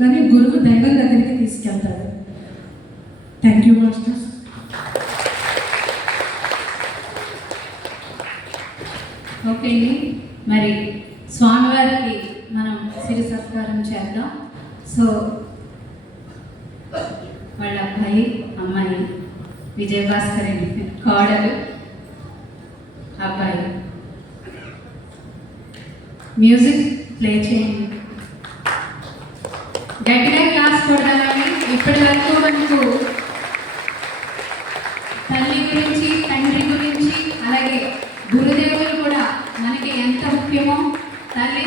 కానీ గురువు దైవం దగ్గరికి తీసుకెళ్తాడు. Thank you masters. ఓకే అండి, మరి స్వామివారికి మనం సిరి సత్కారం చేద్దాం. సో వాళ్ళ అబ్బాయి అమ్మాయి విజయభాస్కర్ అండి, కోడలు అబ్బాయి. మ్యూజిక్ ప్లే చేయండి, గట్టిగా క్లాస్ కొడదామని. ఇప్పటి వరకు మనకు తల్లి గురించి, తండ్రి గురించి, అలాగే గురుదేవులు కూడా మనకి ఎంత ముఖ్యమో, తల్లి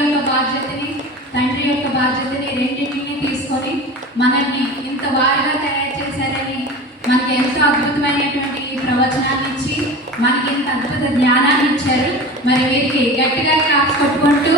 యొక్క బాధ్యతని, తండ్రి యొక్క బాధ్యతని రెండింటిని తీసుకొని మనల్ని ఇంత వారుగా తయారు చేశారని, మనకి ఎంతో అద్భుతమైనటువంటి ప్రవచనాన్ని ఇచ్చి మనకి ఇంత అద్భుత జ్ఞానాన్ని ఇచ్చారు. మరి వీరికి గట్టిగా క్లాస్ కొట్టుకుంటూ